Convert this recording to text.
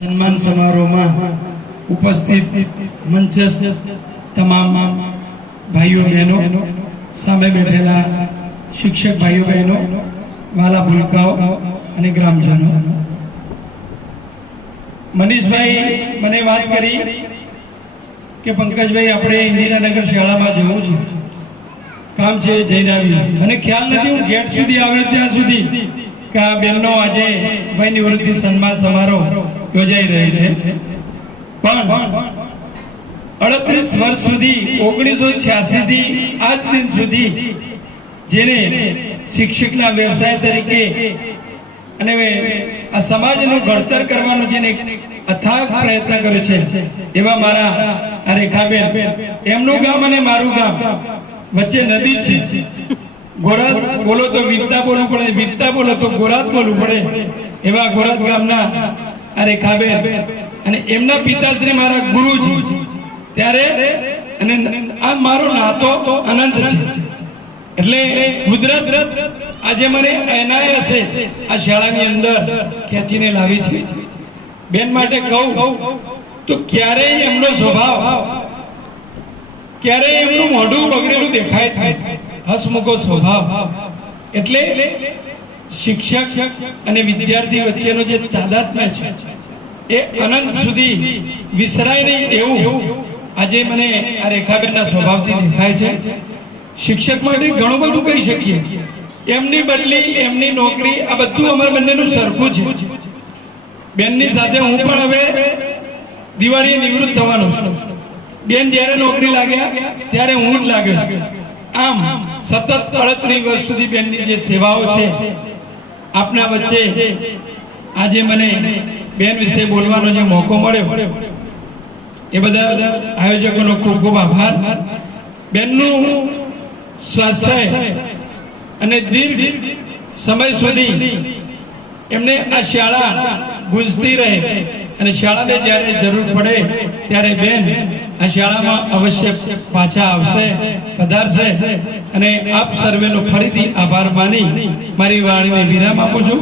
સન્માન સમારોહમાં ઉપસ્થિત મંચસ્થ તમામ ભાઈઓ બહેનો, સામે બેઠેલા શિક્ષક ભાઈઓ બહેનો, વાલા ભૂલકાઓ અને ગ્રામજનો. મનીષભાઈ મને વાત કરી કે પંકજભાઈ, આપણે ઇન્દિરાનગર શાળામાં જવું છે. કામ છે જઈને આવીએ મને ખ્યાલ નથી, હું ગેટ સુધી આવે ત્યાં સુધી કે આ બહેનો આજે ભાઈ નિવૃત્તિ સન્માન સમારોહ યોજાઈ રહ્યો છે. પણ અડત્રીસ વર્ષ સુધી, ઓગણીસો છ્યાસી થી આજ દિન સુધી જેને શિક્ષકના વ્યવસાય તરીકે અને આ સમાજનું ઘડતર કરવાનો જેને અથાગ પ્રયત્ન કર્યો છે, એવા મારા આ રેખાબેન. એમનું ગામ અને મારું ગામ વચ્ચે નદી છે. ગોરાત બોલો તો વીરતા બોલવું પડે, વીરતા બોલો તો ગોરાત બોલવું પડે. એવા ગોરાદ ગામના અરે ખાબે અને એમના પિતાશ્રી મારા ગુરુજી. ત્યારે અને આ મારો નાતો અનંત છે. એટલે કુદરત આજે મને એનાયસે આ શાળાની અંદર ખેંચીને લાવી છે. બેન માટે કહું, તો ક્યારેય એમનો સ્વભાવ, ક્યારેય એમનું મોઢું બગડેલું દેખાય થાય હસમુખો સ્વભાવ. એટલે શિક્ષક અને વિદ્યાર્થી વચ્ચેનો જે તાદાત્મ્ય છે, એ અનંત સુધી વિસરાય નહીં એવું આજે મને આ રેખાબેનના સ્વભાવથી દેખાય છે. શિક્ષક માટે ઘણું બધું કહી શકીએ. એમની બદલી, એમની નોકરી, આ બધું અમારા બંનેનું સરખું છે. બેનની સાથે હું પણ હવે દિવાળીએ નિવૃત્ત થવાનો છું. બેન જ્યારે નોકરી લાગ્યા, ત્યારે હું જ લાગ્યો. આમ સતત અડત્રીસ વર્ષ સુધી બેનની જે સેવાઓ છે આપના વચ્ચે આજે મને બેન વિશે બોલવાનો જે મોકો મળ્યો, એ બધા આયોજકોનો ખૂબ ખૂબ આભાર. બેનનું સ્વાસ્થ્ય અને દીર્ઘ સમય સુધી એમને આ શાળા ગુંજતી રહે. અને શાળાને જ્યારે જરૂર પડે ત્યારે બેન આ શાળામાં અવશ્ય પાછા આવશે, પધારશે અને આપ સર્વેનો ફરીથી આભાર માની મારી વાણીને વિરામ આપું છું.